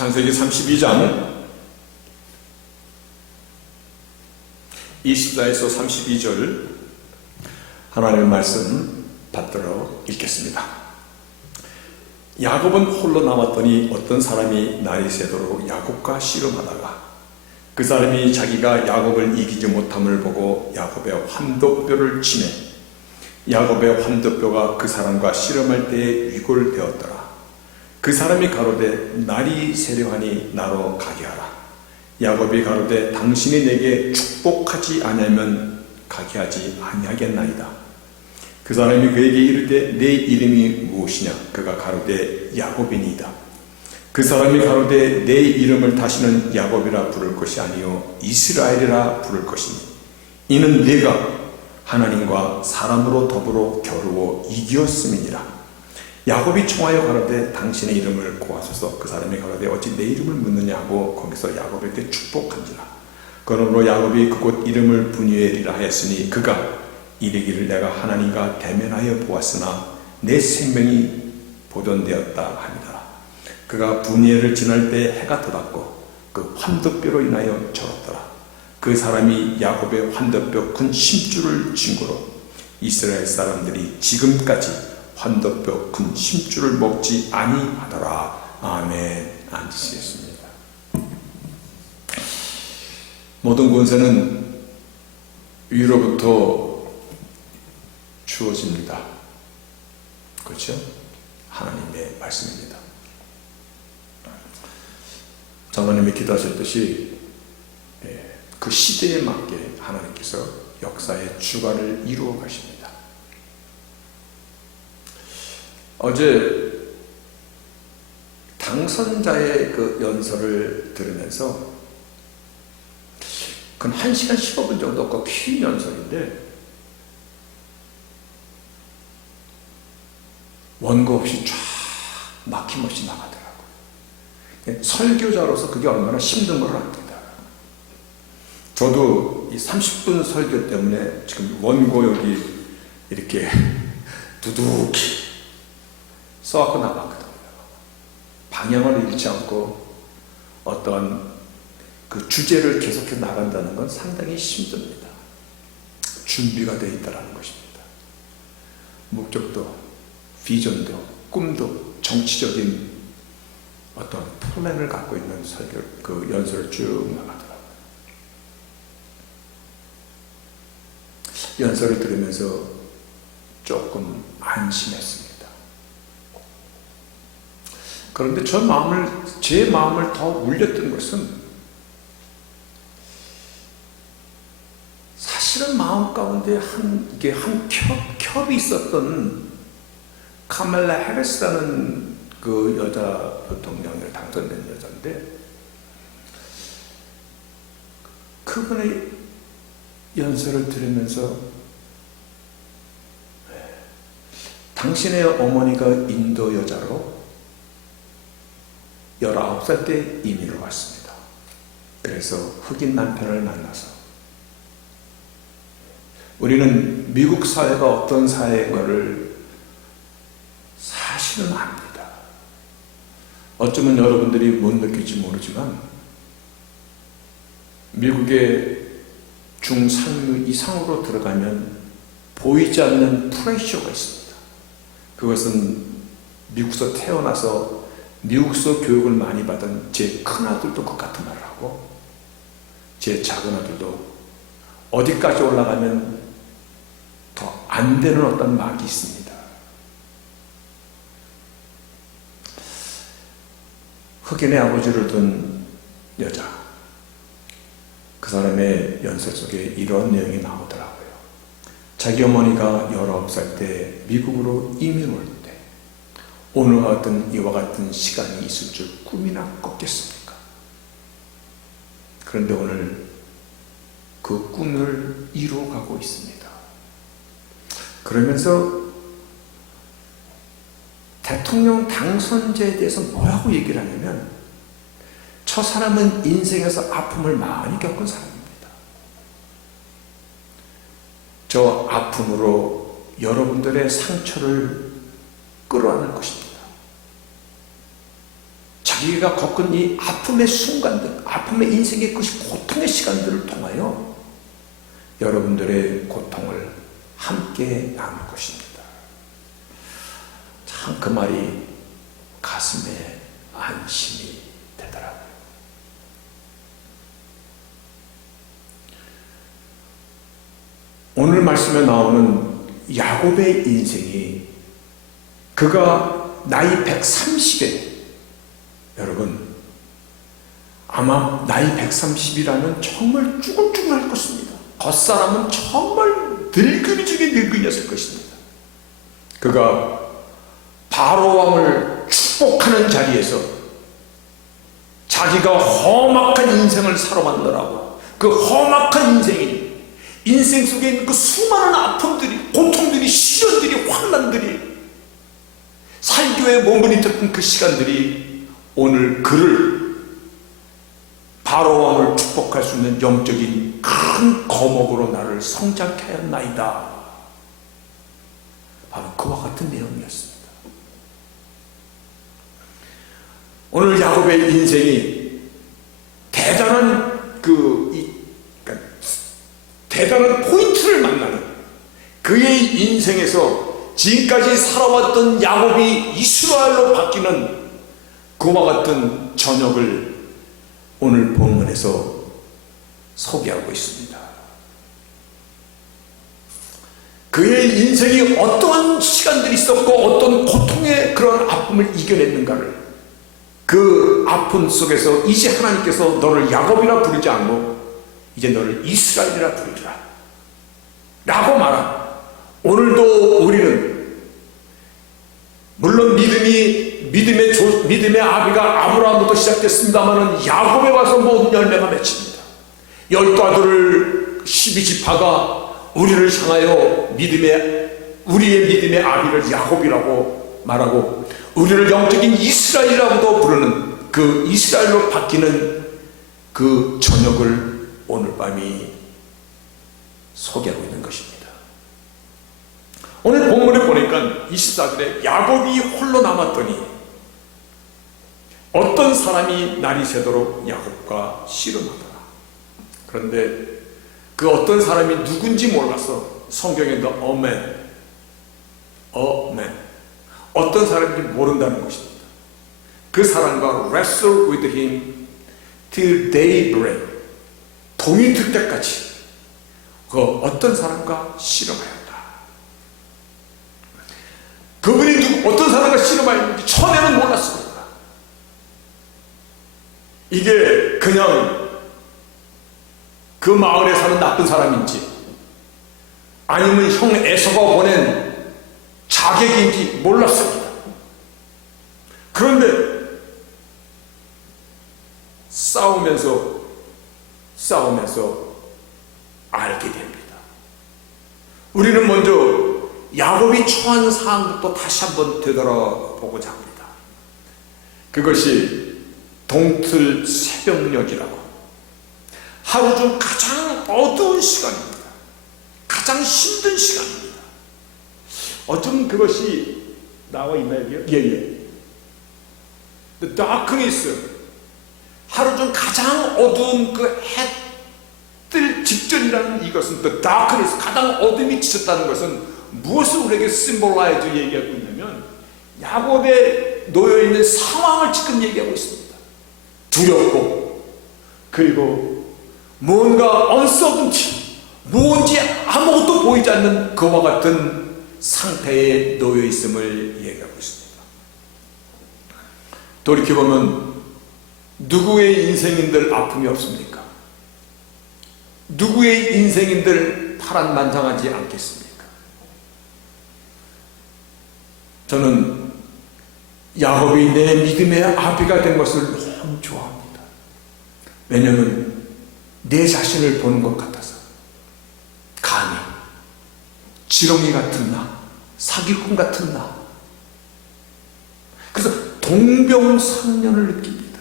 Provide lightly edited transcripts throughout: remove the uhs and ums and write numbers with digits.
창세기 32장 24에서 32절 하나님의 말씀 받들어 읽겠습니다. 야곱은 홀로 남았더니 어떤 사람이 날이 새도록 야곱과 씨름하다가 그 사람이 자기가 야곱을 이기지 못함을 보고 야곱의 환도뼈를 치매 야곱의 환도뼈가 그 사람과 씨름할 때에 위골되었더라. 그 사람이 가로되 날이 세려하니 나로 가게 하라. 야곱이 가로되 당신이 내게 축복하지 아니하면 가게 하지 아니하겠나이다. 그 사람이 그에게 이르되 내 이름이 무엇이냐? 그가 가로되 야곱이니이다. 그 사람이 가로되 내 이름을 다시는 야곱이라 부를 것이 아니요 이스라엘이라 부를 것이니 이는 내가 하나님과 사람으로 더불어 겨루어 이기었음이니라. 야곱이 청하여 가로되 당신의 이름을 고하소서. 그 사람이 가로되 어찌 내 이름을 묻느냐 하고 거기서 야곱에게 축복한지라. 그러므로 야곱이 그곳 이름을 브니엘이라 하였으니 그가 이르기를 내가 하나님과 대면하여 보았으나 내 생명이 보존되었다 함이더라. 그가 브니엘을 지날 때 해가 돋았고 그 환도뼈로 인하여 절었더라. 그 사람이 야곱의 환도뼈 큰 심줄을 증거로 이스라엘 사람들이 지금까지 환도뼈 큰 심줄을 먹지 아니하더라. 아멘. 앉으시겠습니다. 모든 권세는 위로부터 주어집니다. 그렇죠? 하나님의 말씀입니다. 장로님이 기도하셨듯이 그 시대에 맞게 하나님께서 역사의 주관을 이루어 가십니다. 어제 당선자의 그 연설을 들으면서 그건 1시간 15분 정도 긴 연설인데 원고 없이 쫙 막힘없이 나가더라고요. 설교자로서 그게 얼마나 힘든 걸 압니다. 저도 이 30분 설교 때문에 지금 원고 여기 이렇게 두둑히 써갖고 나갔거든요. 방향을 잃지 않고 어떤 그 주제를 계속해서 나간다는 건 상당히 힘듭니다. 준비가 되어 있다는 것입니다. 목적도, 비전도, 꿈도, 정치적인 어떤 플랜을 갖고 있는 설교, 그 연설을 쭉 나가더라고요. 연설을 들으면서 조금 안심했습니다. 그런데 제 마음을 더 울렸던 것은 사실은 마음 가운데 한 겹이 있었던 카멜라 해리스라는 그 여자 부통령에 당선된 여자인데 그분의 연설을 들으면서 당신의 어머니가 인도 여자로 19살 때 이민을 왔습니다. 그래서 흑인 남편을 만나서 우리는 미국 사회가 어떤 사회인가를 사실은 압니다. 어쩌면 여러분들이 못 느낄지 모르지만 미국의 중상류 이상으로 들어가면 보이지 않는 프레셔가 있습니다. 그것은 미국에서 태어나서 미국서 교육을 많이 받은 제 큰아들도 그 같은 말을 하고 제 작은아들도 어디까지 올라가면 더 안 되는 어떤 막이 있습니다. 흑인의 아버지를 둔 여자, 그 사람의 연설 속에 이런 내용이 나오더라고요. 자기 어머니가 19살 때 미국으로 이민 올 때 오늘과 같은 이와 같은 시간이 있을 줄 꿈이나 꿨겠습니까? 그런데 오늘 그 꿈을 이루어가고 있습니다. 그러면서 대통령 당선자에 대해서 뭐라고 얘기를 하냐면 저 사람은 인생에서 아픔을 많이 겪은 사람입니다. 저 아픔으로 여러분들의 상처를 끌어안을 것입니다. 자기가 겪은 이 아픔의 순간들, 아픔의 인생의 그 고통의 시간들을 통하여 여러분들의 고통을 함께 나눌 것입니다. 참 그 말이 가슴에 안심이 되더라고요. 오늘 말씀에 나오는 야곱의 인생이 그가 나이 130에 여러분 아마 나이 130이라면 정말 쭈글쭈글할 것입니다. 겉사람은 정말 늙은이 중에 늙은이였을 것입니다. 그가 바로 왕을 축복하는 자리에서 자기가 험악한 인생을 살아왔느라고 그 험악한 인생 속에 있는 그 수많은 아픔들이, 고통들이, 시련들이, 환난들이 살교에 머무르던 그 시간들이 오늘 그를 바로 왕을 축복할 수 있는 영적인 큰 거목으로 나를 성장케 하였나이다. 바로 그와 같은 내용이었습니다. 오늘 야곱의 인생이 대단한 포인트를 만나는 그의 인생에서 지금까지 살아왔던 야곱이 이스라엘로 바뀌는 그와 같은 저녁을 오늘 본문에서 소개하고 있습니다. 그의 인생이 어떠한 시간들이 있었고 어떤 고통의 그런 아픔을 이겨냈는가를 그 아픔 속에서 이제 하나님께서 너를 야곱이라 부르지 않고 이제 너를 이스라엘이라 부르리라 라고 말한 오늘도 우리는 물론 믿음의 아비가 아브라함부터 시작됐습니다마는 야곱에 와서 모든 열매가 맺힙니다. 12아들을 12지파가 우리를 향하여 우리의 믿음의 아비를 야곱이라고 말하고 우리를 영적인 이스라엘이라고도 부르는 그 이스라엘로 바뀌는 그 저녁을 오늘 밤이 소개하고 있는 것입니다. 오늘 본문에 보니까 24절에 야곱이 홀로 남았더니 어떤 사람이 날이 새도록 야곱과 씨름하더라. 그런데 그 어떤 사람이 누군지 몰라서 성경에 어떤 사람인지 모른다는 것입니다. 그 사람과 wrestle with him till daybreak, 동이 들 때까지 그 어떤 사람과 씨름하였다. 그분이 어떤 사람과 씨름하였는지 처음에는 몰랐습니다. 이게 그냥 그 마을에 사는 나쁜 사람인지 아니면 형 에서가 보낸 자객인지 몰랐습니다. 그런데 싸우면서 알게 됩니다. 우리는 먼저 야곱이 처한 상황부터 다시 한번 되돌아보고자 합니다. 그것이 동틀 새벽녘이라고 하루 중 가장 어두운 시간입니다. 가장 힘든 시간입니다. 어쩜 그것이 나와 있나요? 예. The darkness, 하루 중 가장 어두운 그 해 뜰 직전이라는 이것은 the darkness, 가장 어둠이 지쳤다는 것은 무엇을 우리에게 심볼라이즈 얘기하고 있냐면 야곱에 놓여있는 상황을 지금 얘기하고 있습니다. 두렵고 그리고 뭔가 uncertainty, 뭔지 아무것도 보이지 않는 그와 같은 상태에 놓여있음을 얘기하고 있습니다. 돌이켜보면 누구의 인생인들 아픔이 없습니까? 누구의 인생인들 파란만장하지 않겠습니까? 저는 야곱이 내 믿음의 아비가 된 것을 너무 좋아합니다. 왜냐하면 내 자신을 보는 것 같아서 감히 지렁이 같은 나, 사기꾼 같은 나, 그래서 동병상련을 느낍니다.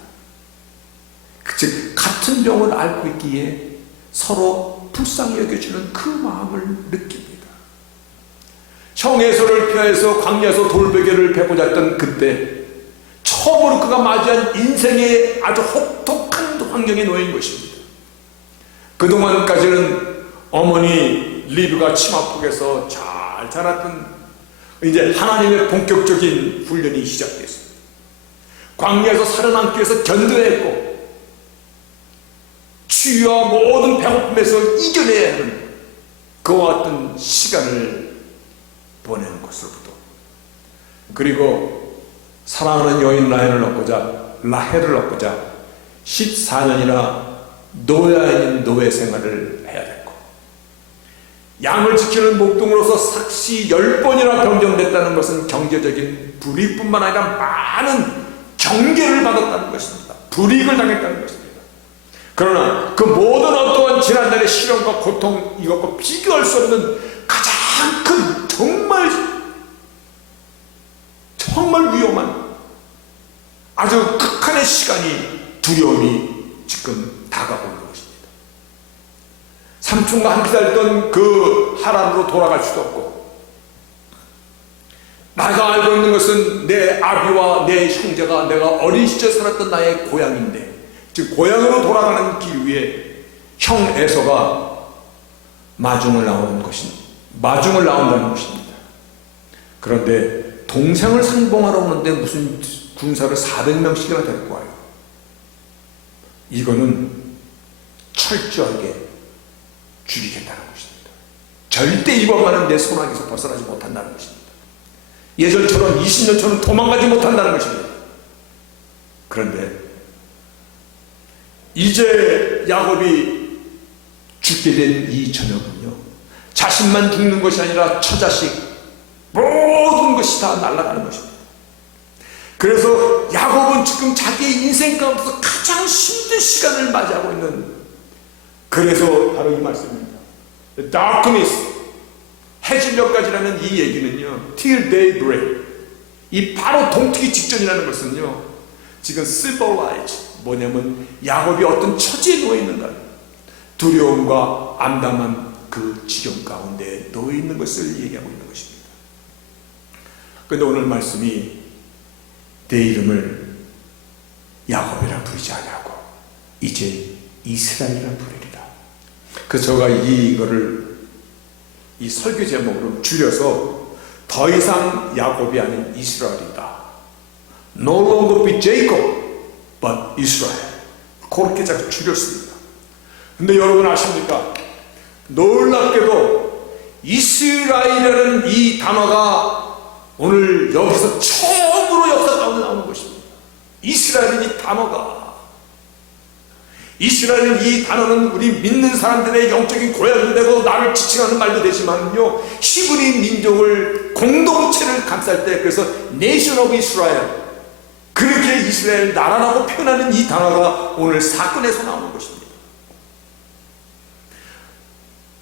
즉 같은 병을 앓고 있기에 서로 불쌍히 여겨주는 그 마음을 느낍니다. 형 에서를 피하여서 광야에서 돌베개를 베고 잤던 그때 처음으로 그가 맞이한 인생의 아주 혹독한 환경에 놓인 것입니다. 그동안까지는 어머니 리브가 치마폭에서 잘 자랐던 이제 하나님의 본격적인 훈련이 시작됐습니다. 광야에서 살아남기 위해서 견뎌했고 추위와 모든 배고픔에서 이겨내야 하는 그와 같은 시간을 보내는 것으로부터, 그리고 사랑하는 여인 라헬을 얻고자 14년이나 노예인 노예 생활을 해야 됐고, 양을 지키는 목동으로서 삭시 10번이나 변경됐다는 것은 경제적인 불이익뿐만 아니라 많은 경계를 받았다는 것입니다. 불이익을 당했다는 것입니다. 그러나 그 모든 어떠한 지난날의 시련과 고통, 이것과 비교할 수 없는 가장 큰 정말 위험한 아주 극한의 시간이, 두려움이 지금 다가오고 있는 것입니다. 삼촌과 함께 살던 그 하란으로 돌아갈 수도 없고, 내가 알고 있는 것은 내 아비와 내 형제가 내가 어린 시절 살았던 나의 고향인데, 즉 고향으로 돌아가는 길 위에 형 에서가 마중을 나온다는 것입니다. 그런데 동생을 상봉하러 오는데 무슨 군사를 400명씩이나 데리고 와요. 이거는 철저하게 죽이겠다는 것입니다. 절대 이번만은 내 손아귀에서 벗어나지 못한다는 것입니다. 예전처럼 20년처럼 도망가지 못한다는 것입니다. 그런데 이제 야곱이 죽게 된 이 저녁은요, 자신만 죽는 것이 아니라 처자식 모든 것이 다 날아가는 것입니다. 그래서 야곱은 지금 자기의 인생 가운데서 가장 힘든 시간을 맞이하고 있는, 그래서 바로 이 말씀입니다. The darkness, 해질녘까지라는 이 얘기는요, till daybreak, 이 바로 동트기 직전이라는 것은요, 지금 symbolize, 뭐냐면 야곱이 어떤 처지에 놓여 있는가, 두려움과 암담한 그 지경 가운데 놓여 있는 것을 얘기하고 있는 것입니다. 그런데 오늘 말씀이 내 이름을 야곱이라 부르지 아니하고 이제 이스라엘이라 부르리라. 그래서 제가 이 설교 제목으로 줄여서 더 이상 야곱이 아닌 이스라엘이다, No longer be Jacob but Israel, 그렇게 제가 줄였습니다. 근데 여러분 아십니까? 놀랍게도 이스라엘이라는 이 단어가 오늘 여기서 처음으로 역사 가운데 나오는 것입니다. 이스라엘은 이 단어는 우리 믿는 사람들의 영적인 고향도 되고 나를 지칭하는 말도 되지만요, 히브리 민족을, 공동체를 감쌀 때, 그래서 Nation of Israel, 그렇게 이스라엘 나라라고 표현하는 이 단어가 오늘 사건에서 나오는 것입니다.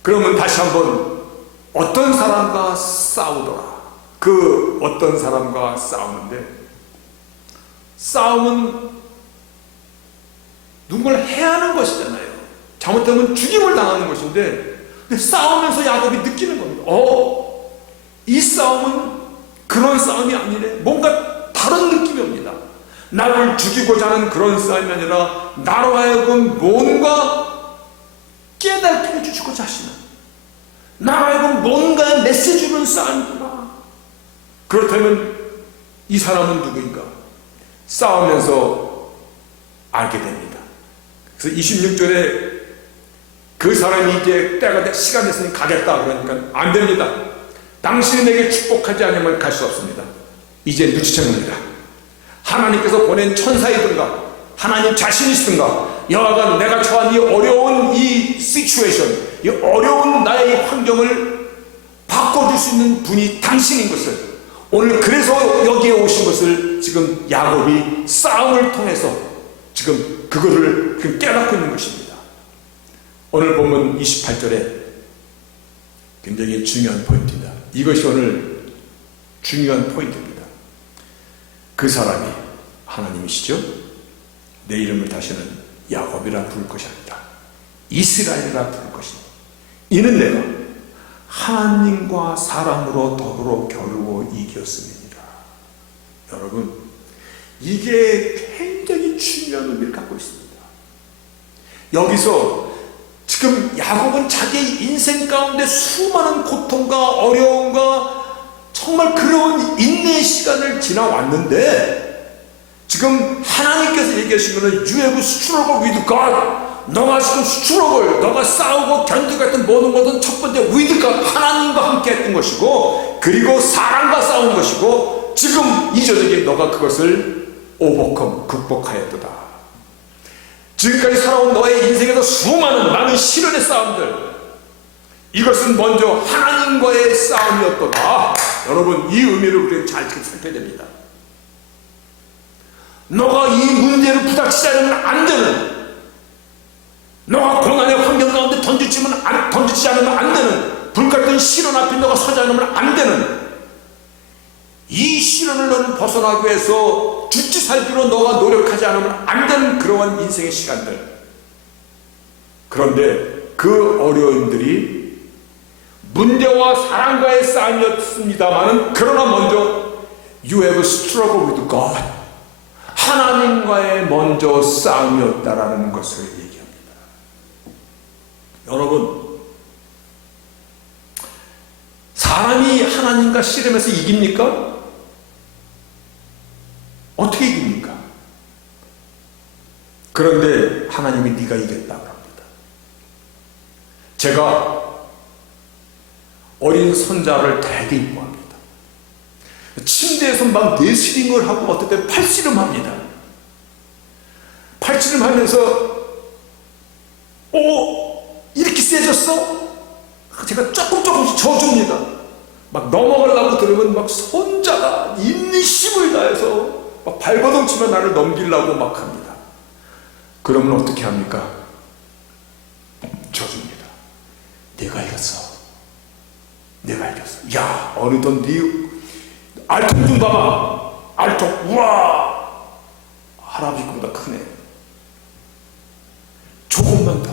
그러면 다시 한번 어떤 사람과 싸우더라. 그 어떤 사람과 싸우는데, 싸움은 누군가를 해하는 것이잖아요. 잘못하면 죽임을 당하는 것인데, 근데 싸우면서 야곱이 느끼는 겁니다. 이 싸움은 그런 싸움이 아니네. 뭔가 다른 느낌이 옵니다. 나를 죽이고자 하는 그런 싸움이 아니라 나로 하여금 뭔가 깨닫게 해주시고자 하시는, 나로 하여금 뭔가 메시지 주는 싸움이구나. 그렇다면 이 사람은 누구인가? 싸우면서 알게 됩니다. 그래서 26절에 그 사람이 이제 때가 시간 됐으니 가겠다 그러니까 안 됩니다. 당신이 내게 축복하지 않으면 갈 수 없습니다. 이제 눈치채입니다. 하나님께서 보낸 천사이든가 하나님 자신이시든가 여하간 내가 처한 이 어려운 이 시츄에이션, 이 어려운 나의 환경을 바꿔줄 수 있는 분이 당신인 것을, 오늘 그래서 여기에 오신 것을 지금 야곱이 싸움을 통해서 지금 그거를 깨닫고 있는 것입니다. 오늘 본문 28절에 굉장히 중요한 포인트입니다. 이것이 오늘 중요한 포인트입니다. 그 사람이 하나님이시죠? 내 이름을 다시는 야곱이라 부를 것이 아니라 이스라엘이라 부를 것이니 이는 내가 하나님과 사람으로 더불어 겨루어 이겼습니다. 여러분, 이게 굉장히 중요한 의미를 갖고 있습니다. 여기서 지금 야곱은 자기의 인생 가운데 수많은 고통과 어려움과 정말 그런 인내의 시간을 지나왔는데, 지금 하나님께서 얘기하시면은 You have struggled with God. 너가 지금 struggle, 너가 싸우고 견디고 했던 모든 것은 첫 번째 with God, 하나님과 함께 했던 것이고, 그리고 사랑과 싸운 것이고, 지금 이전에 너가 그것을 overcome, 극복하였도다. 지금까지 살아온 너의 인생에서 수많은 많은 시련의 싸움들, 이것은 먼저 하나님과의 싸움이었도다. 여러분, 이 의미를 우리가 잘 살펴야 됩니다. 너가 이 문제를 부닥치지 않으면 안 되는, 너가 고난의 환경 가운데 던지지 않으면 안 되는, 불같은 시련 앞에 너가 서지 않으면 안 되는, 이 시련을 너는 벗어나기 위해서 죽지 살기로 너가 노력하지 않으면 안 되는 그러한 인생의 시간들. 그런데 그 어려움들이 문제와 사랑과의 싸움이었습니다마는, 그러나 먼저 You have struggled with God, 하나님과의 먼저 싸움이었다라는 것을 얘기합니다. 여러분, 사람이 하나님과 씨름해서 이깁니까? 어떻게 이깁니까? 그런데 하나님이 네가 이겼다고 합니다. 제가 어린 손자를 되게 이뻐합니다. 침대에서 막 뇌스링을 하고 어떨 때 팔씨름합니다. 팔씨름하면서 이렇게 세졌어? 제가 조금씩 져줍니다. 막 넘어가려고 들으면 막 손자가 있는 힘을 다해서 막 발버둥 치면 나를 넘기려고 막 합니다. 그러면 어떻게 합니까? 져줍니다. 내가 이겼어. 내가 이겼어. 야, 어느덧 네 알통 좀 봐봐. 알통, 우와, 할아버지 거보다 크네. 조금만 더,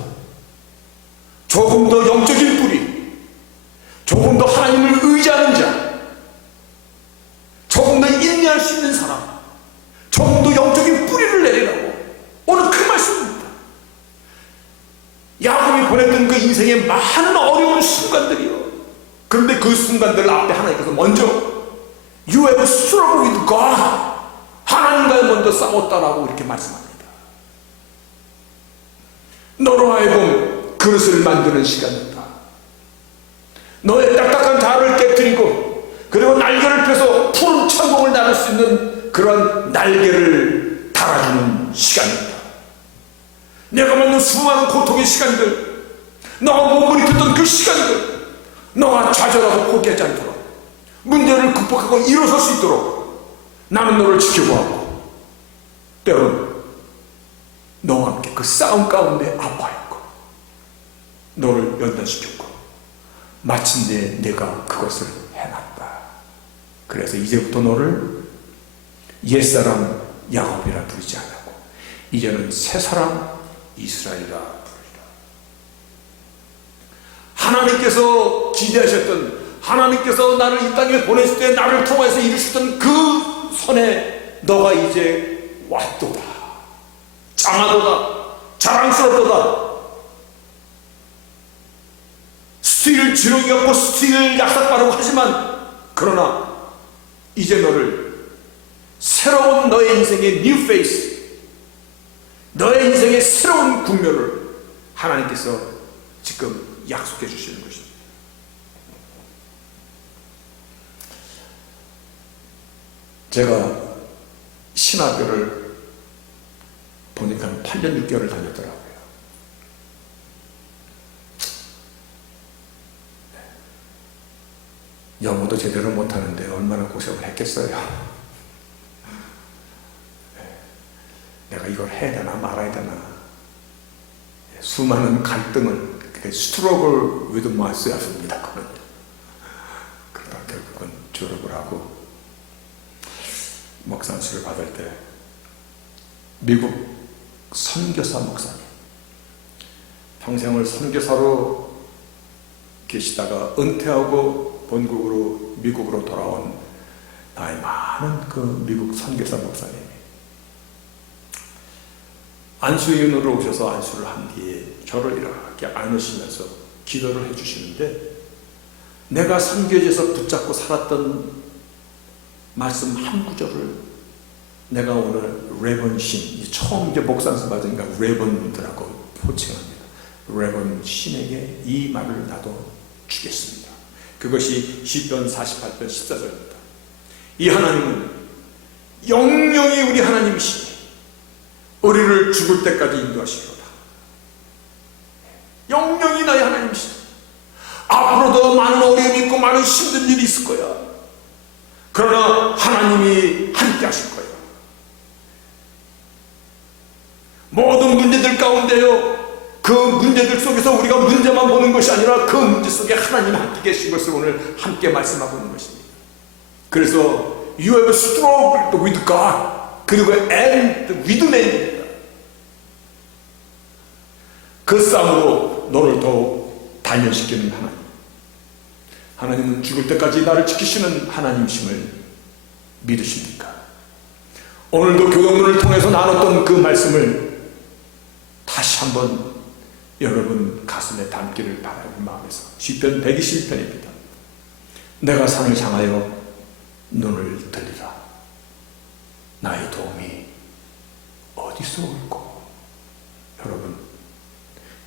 조금 더 영적인 뿌리, 조금 더 하나님을 의지하는 자, 조금 더 인내할 수 있는 사람, 조금 더 영적인 뿌리를 내리라고 오늘 그 말씀입니다. 야곱이 보냈던 그 인생의 많은 어려운 순간들이요. 그런데 그 순간들 앞에 하나님께서 먼저 You have struggled with God, 하나님과 먼저 싸웠다라고 이렇게 말씀합니다. 너로 하여금 그릇을 만드는 시간이다. 너의 딱딱한 자아를 깨뜨리고, 그리고 날개를 펴서 푸른 천공을 나눌 수 있는 그런 날개를 달아주는 시간이다. 내가 만든 수많은 고통의 시간들, 너가 몸부림쳤던 그 시간들, 너가 좌절하고 포기하지 않도록, 문제를 극복하고 일어설 수 있도록 나는 너를 지켜보았고, 때로는 너와 함께 그 싸움 가운데 아파했고, 너를 연단시켰고, 마침내 내가 그것을 해놨다. 그래서 이제부터 너를 옛사람 야곱이라 부르지 않고 이제는 새사람 이스라엘이라 부르리라. 하나님께서 기대하셨던, 하나님께서 나를 이 땅에 보냈을 때 나를 통해서 이루셨던 그 선에 너가 이제 왔도다. 장하도다. 자랑스럽도다. 스틸 지렁이 갖고 스틸 약삭 바르고 하지만, 그러나 이제 너를 새로운 너의 인생의 뉴 페이스, 너의 인생의 새로운 국면을 하나님께서 지금 약속해 주시는 것입니다. 제가 신학교를 보니까 8년 6개월을 다녔더라고요. 영어도 제대로 못하는데 얼마나 고생을 했겠어요. 내가 이걸 해야 되나 말아야 되나, 수많은 갈등을, 스트러글 위드 마스였습니다. 그러다 결국은 졸업을 하고 목사 안수를 받을 때 미국 선교사 목사님, 평생을 선교사로 계시다가 은퇴하고 본국으로 미국으로 돌아온 나이 많은 그 미국 선교사 목사님이 안수인으로 오셔서 안수를 한 뒤에 저를 이렇게 안으시면서 기도를 해주시는데, 내가 선교지에서 붙잡고 살았던 말씀 한 구절을 내가 오늘 레번 신, 처음 이제 목상서 받으니까 레번드라고 호칭합니다. 레번 신에게 이 말을 나도 주겠습니다. 그것이 시편 48편 14절입니다. 이 하나님은 영영이 우리 하나님이시니 우리를 죽을 때까지 인도하시리로다. 영영이 나의 하나님이시니 앞으로도 많은 어려움이 있고 많은 힘든 일이 있을 거야. 그러나 하나님이 함께 하실 거예요. 모든 문제들 가운데요, 그 문제들 속에서 우리가 문제만 보는 것이 아니라 그 문제 속에 하나님 함께 계신 것을 오늘 함께 말씀하고 있는 것입니다. 그래서 You have struggled with God, 그리고 and with man입니다. 그 싸움으로 너를 더 단련시키는 하나님, 하나님은 죽을 때까지 나를 지키시는 하나님이심을 믿으십니까? 오늘도 교동문을 통해서 나눴던 그 말씀을 다시 한번 여러분 가슴에 담기를 바라는 마음에서, 시편 121편입니다. 내가 산을 향하여 눈을 들리라. 나의 도움이 어디서 올꼬? 여러분,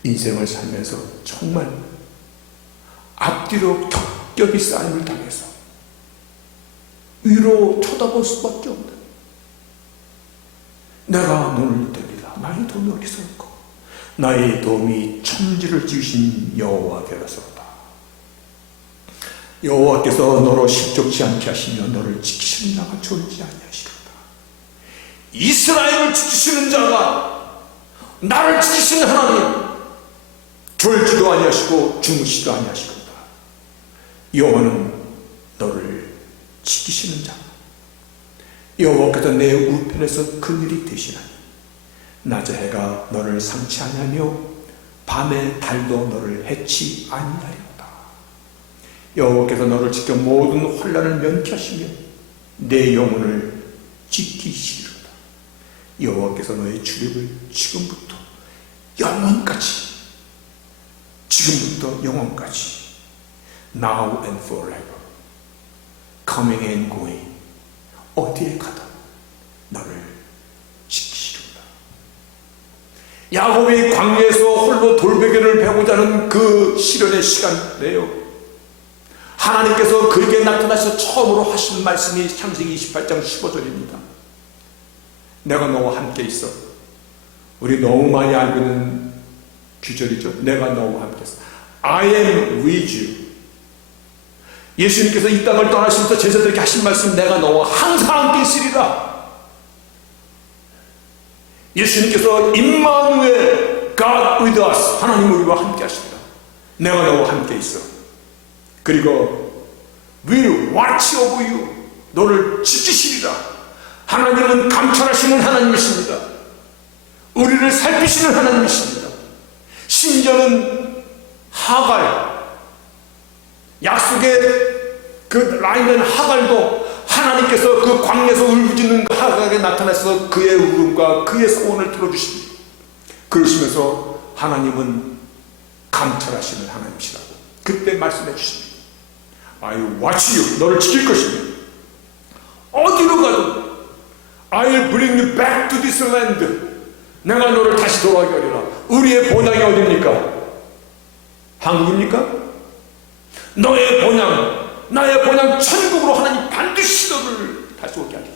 인생을 살면서 정말 앞뒤로 겹겹이 쌓임을 당해서 위로 쳐다볼 수밖에 없는, 내가 눈을 들리라. 나의 도움이 어디서 올꼬? 나의 도움이 천지를 지으신 여호와께로서로다. 여호와께서 너로 실족치 않게 하시며 너를 지키시는 자가 졸지 아니하시리로다. 이스라엘을 지키시는 자가, 나를 지키시는 하나님, 졸지도 아니하시고 주무시도 아니하시리로다. 여호와는 너를 지키시는 자, 여호와께서 내 우편에서 그늘이 되시나니 낮의 해가 너를 상치 아니하며 밤의 달도 너를 해치 아니하리로다. 여호와께서 너를 지켜 모든 환난을 면케하시며 내 영혼을 지키시리로다. 여호와께서 너의 출입을 지금부터 영원까지, 지금부터 영원까지, now and forever, coming and going, 어디에 가든 너를 지키시리로다. 야곱이 광야에서 홀로 돌베개를 베고자 하는 그 시련의 시간인데요, 하나님께서 그에게 나타나서 처음으로 하신 말씀이 창세기 28장 15절입니다. 내가 너와 함께 있어. 우리 너무 많이 알고 있는 규절이죠. 내가 너와 함께 있어. I am with you. 예수님께서 이 땅을 떠나시면서 제자들에게 하신 말씀, 내가 너와 항상 함께 있으리라. 예수님께서 임마누엘, God with us, 하나님 우리와 함께 하시리라. 내가 너와 함께 있어. 그리고 will watch over you, 너를 지키시리라. 하나님은 감찰하시는 하나님이십니다. 우리를 살피시는 하나님이십니다. 심지어는 하갈, 약속의 그 라인은 하갈도 하나님께서 그 광야에서 울부짖는 그 하갈에게 나타나서 그의 울음과 그의 소원을 들어주십니다. 그러시면서 하나님은 감찰하시는 하나님이시라고 그때 말씀해 주십니다. I will watch you, 너를 지킬 것이며 어디로 가든 I will bring you back to this land, 내가 너를 다시 돌아오게 하리라. 우리의 본향이 어디입니까? 한국입니까? 너의 본향, 나의 본향 천국으로 하나님 반드시 너를 다시 오게 하리라.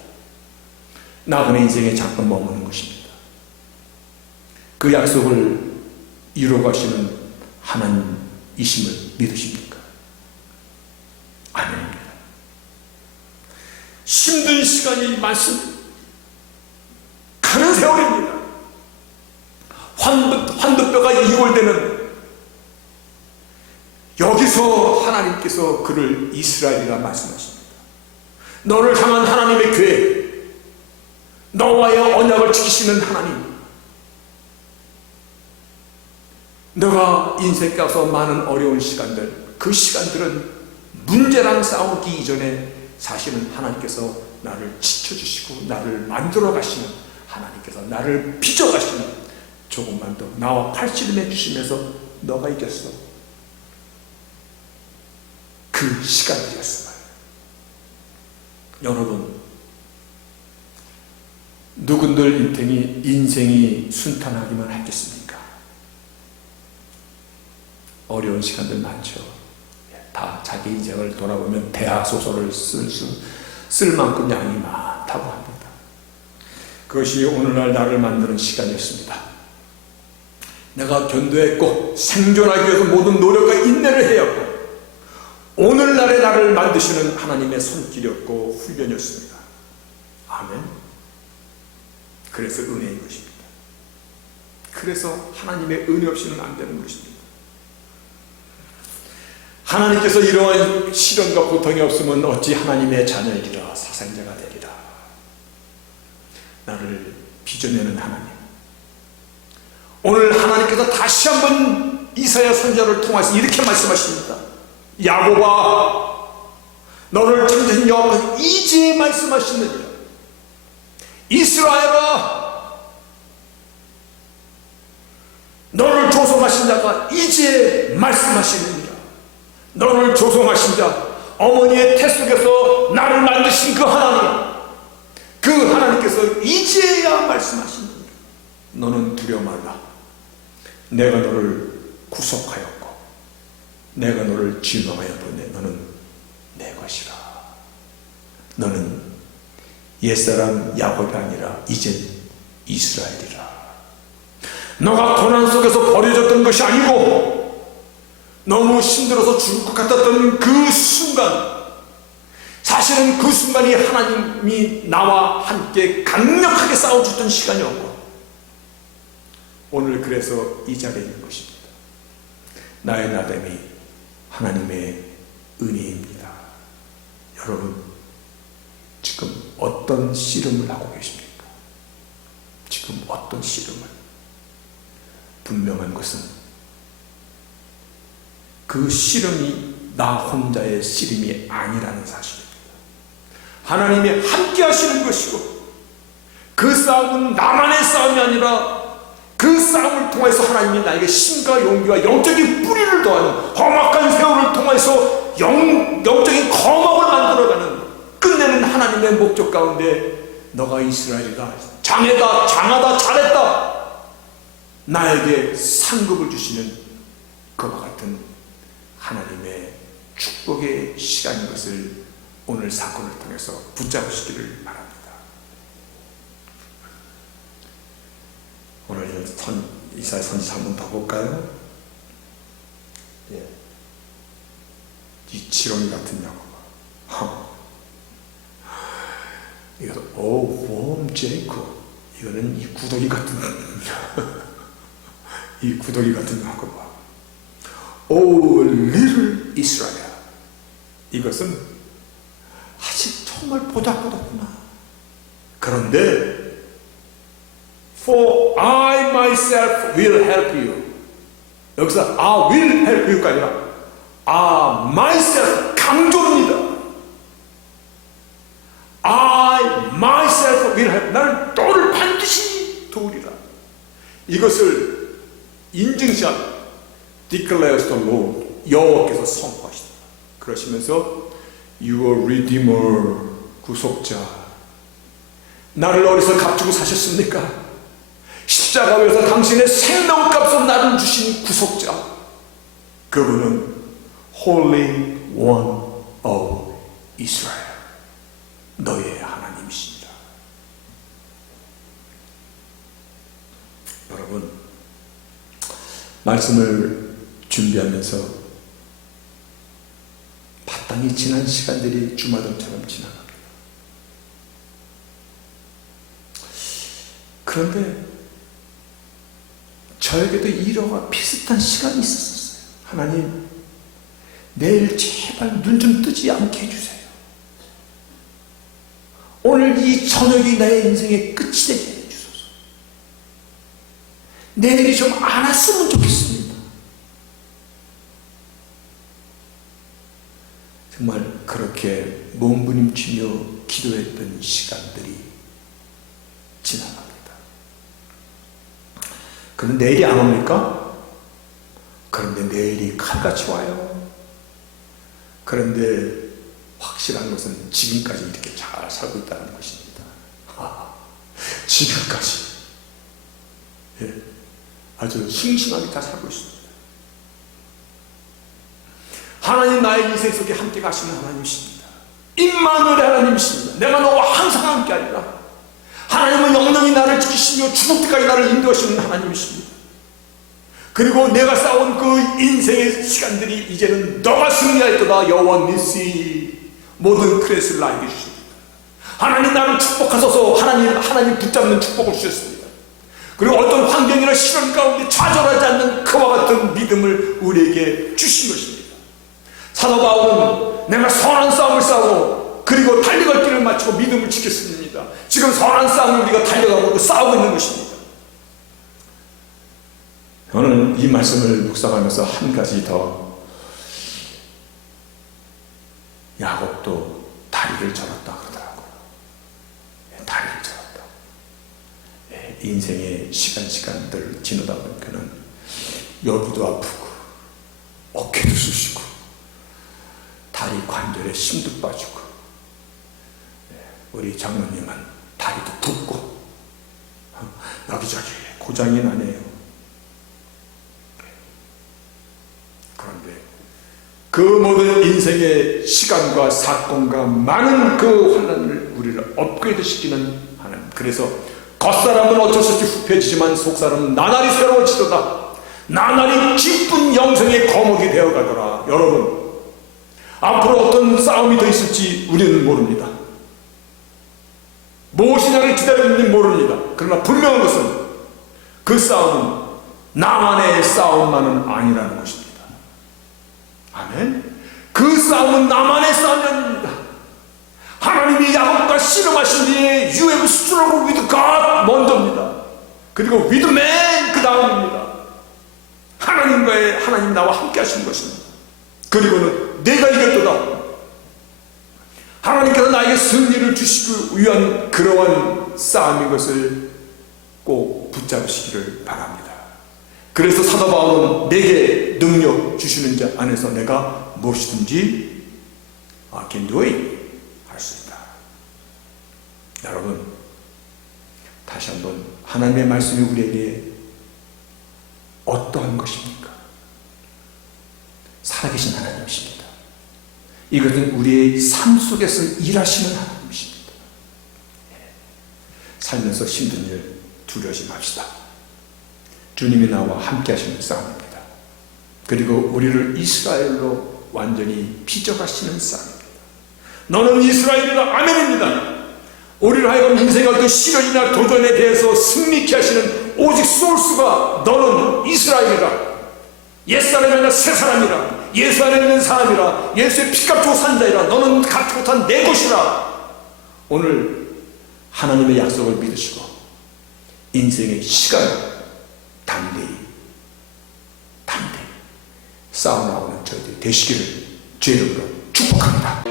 나그네 인생에 잠깐 머무는 것입니다. 그 약속을 이루어가시는 하나님이심을 믿으십니까? 아멘입니다. 힘든 시간이 많습니다. 가는 세월입니다. 환도뼈가 이골되는, 여기서 하나님께서 그를 이스라엘이라 말씀하십니다. 너를 향한 하나님의 계획, 너와의 언약을 지키시는 하나님, 너가 인생 가서 많은 어려운 시간들, 그 시간들은 문제랑 싸우기 이전에 사실은 하나님께서 나를 지켜주시고 나를 만들어 가시는, 하나님께서 나를 빚어 가시는, 조금만 더 나와 팔씨름해 주시면서 너가 이겼어. 그 시간이었어요. 여러분, 누군들 인생이 순탄하기만 하겠습니까? 어려운 시간들 많죠. 다 자기 인생을 돌아보면 대하 소설을 쓸 만큼 양이 많다고 합니다. 그것이 오늘날 나를 만드는 시간이었습니다. 내가 견뎌했고 생존하기 위해서 모든 노력과 인내를 해왔고 오늘날의 나를 만드시는 하나님의 손길이었고 훈련이었습니다. 아멘. 그래서 은혜인 것입니다. 그래서 하나님의 은혜 없이는 안 되는 것입니다. 하나님께서 이러한 시련과 고통이 없으면 어찌 하나님의 자녀이리라 사생자가 되리라. 나를 빚어내는 하나님, 오늘 하나님께서 다시 한번 이사야 선지자를 통해서 이렇게 말씀하십니다. 야곱아, 너를 창조하신 여호와께서 이제 말씀하시느니라. 이스라엘아, 너를 조성하신 자가 이제 말씀하시느니라. 너를 조성하신 자, 어머니의 태 속에서 나를 만드신 그 하나님, 그 하나님께서 이제야 말씀하시느니라. 너는 두려워 말라. 내가 너를 구속하였고 내가 너를 지명하였더니 너는 내 것이라. 너는 옛사람 야곱이 아니라 이젠 이스라엘이라. 너가 고난 속에서 버려졌던 것이 아니고 너무 힘들어서 죽을 것 같았던 그 순간, 사실은 그 순간이 하나님이 나와 함께 강력하게 싸워줬던 시간이었고 오늘 그래서 이 자리에 있는 것입니다. 나의 나됨이 하나님의 은혜입니다. 여러분, 지금 어떤 씨름을 하고 계십니까? 지금 어떤 씨름을? 분명한 것은 그 씨름이 나 혼자의 씨름이 아니라는 사실입니다. 하나님이 함께 하시는 것이고 그 싸움은 나만의 싸움이 아니라 그 싸움을 통해서 하나님이 나에게 힘과 용기와 영적인 뿌리를 더하는 험악한 세월을 통해서 영적인 거목을 만들어가는 끝내는 하나님의 목적 가운데 너가 이스라엘이다, 장애다, 장하다, 잘했다, 나에게 상급을 주시는 그와 같은 하나님의 축복의 시간인 것을 오늘 사건을 통해서 붙잡으시기를 바랍니다. 오늘 이사야 선지자 한번 더 볼까요? 예. 이 지렁이 같은 야곱아. 이거 웜 제이콥. 이거는 이 구더기 같은 이 구더기 같은 야곱아. 오 little Israel. 이것은 아직 정말 보잘것없구나. 그런데 For I myself will help you. 여기서 I will help you가 아니라 I myself, 강조입니다. I myself will help. 나는 너를 반드시 도우리라. 이것을 인증샷 declares the Lord. 여호와께서 선포하시다. 그러시면서 Your Redeemer, 구속자, 나를 어디서 값주고 사셨습니까? 십자가 위에서 당신의 생명값으로 나를 주신 구속자, 그분은 Holy One of Israel, 너의 하나님이십니다. 여러분, 말씀을 준비하면서 마땅히 지난 시간들이 주마등처럼 지나갑니다. 그런데 저에게도 이러와 비슷한 시간이 있었어요. 하나님, 내일 제발 눈 좀 뜨지 않게 해주세요. 오늘 이 저녁이 나의 인생의 끝이 되게 해주소서. 내일이 좀 안 왔으면 좋겠습니다. 정말 그렇게 몸부림치며 기도했던 시간들이 지나갑니다. 그럼 내일이 안 옵니까? 그런데 내일이 칼같이 와요. 그런데 확실한 것은 지금까지 이렇게 잘 살고 있다는 것입니다. 지금까지 아주 싱싱하게 잘 살고 있습니다. 하나님 나의 인생 속에 함께 가시는 하나님이십니다. 임마누엘의 하나님이십니다. 내가 너와 항상 함께 하리라. 하나님은 영영이 나를 지키시며 죽을 때까지 나를 인도하시는 하나님이십니다. 그리고 내가 쌓아온 그 인생의 시간들이 이제는 너가 승리하였도다. 여호와 니시 모든 크레스를 나에게 주십니다. 하나님 나를 축복하소서. 하나님 붙잡는 축복을 주셨습니다. 그리고 어떤 환경이나 시련 가운데 좌절하지 않는 그와 같은 믿음을 우리에게 주신 것입니다. 사도 바울은 내가 선한 싸움을 싸우고 그리고 달려갈 길을 마치고 믿음을 지켰습니다. 지금 선한 싸움을 우리가 달려가고 싸우고 있는 것입니다. 저는 이 말씀을 묵상하면서 한 가지 더, 야곱도 다리를 절었다 그러더라고요. 다리를 절었다. 인생의 시간들을 지나다 보니까는 여기도 아프고 어깨도 쑤시고 다리 관절에 힘도 빠지고, 우리 장모님은 다리도 붓고 여기저기 고장이 나네요. 그런데 그 모든 인생의 시간과 사건과 많은 그 환난을 우리를 업그레이드 시키는 하나님. 그래서 겉사람은 어쩔 수 없이 후패지지만 속사람은 나날이 새로워지도다. 나날이 기쁜 영생의 거목이 되어가더라. 여러분, 앞으로 어떤 싸움이 더 있을지 우리는 모릅니다. 무엇이 나를 기다리고 있는지 모릅니다. 그러나 분명한 것은 그 싸움은 나만의 싸움만은 아니라는 것입니다. 아멘. 그 싸움은 나만의 싸움이 아닙니다. 하나님이 야곱과 씨름하신 뒤에 You have struggled with God 먼저입니다. 그리고 with man 그 다음입니다. 하나님 나와 함께 하시는 것입니다. 그리고는 내가 이겼도다. 하나님께서 나에게 승리를 주시기 위한 그러한 싸움인 것을 꼭 붙잡으시기를 바랍니다. 그래서 사도 바울은 내게 능력 주시는 자 안에서 내가 무엇이든지 I can do it 할 수 있다. 여러분, 다시 한번 하나님의 말씀이 우리에게 어떠한 것입니까? 살아계신 하나님이십니다. 이것은 우리의 삶 속에서 일하시는 하나님이십니다. 살면서 힘든 일 두려워하지 맙시다. 주님이 나와 함께 하시는 싸움입니다. 그리고 우리를 이스라엘로 완전히 빚어가시는 싸움입니다. 너는 이스라엘이다. 아멘입니다. 우리를 하여금 인생의 어떤 시련이나 도전에 대해서 승리케 하시는 오직 소스가 너는 이스라엘이다. 옛사람이 아니라 새사람이라. 예수 안에 있는 사람이라. 예수의 피값 주고 산 자이라. 너는 갖지 못한 내 것이라. 오늘 하나님의 약속을 믿으시고 인생의 시간 담대히 싸워나오는 저희들이 되시기를 주의 이름으로 축복합니다.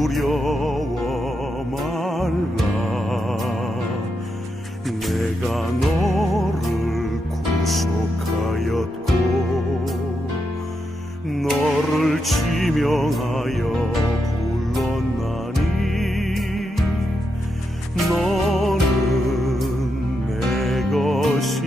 두려워 말라. 내가 너를 구속하였고 너를 지명하여 불렀나니 너는 내 것이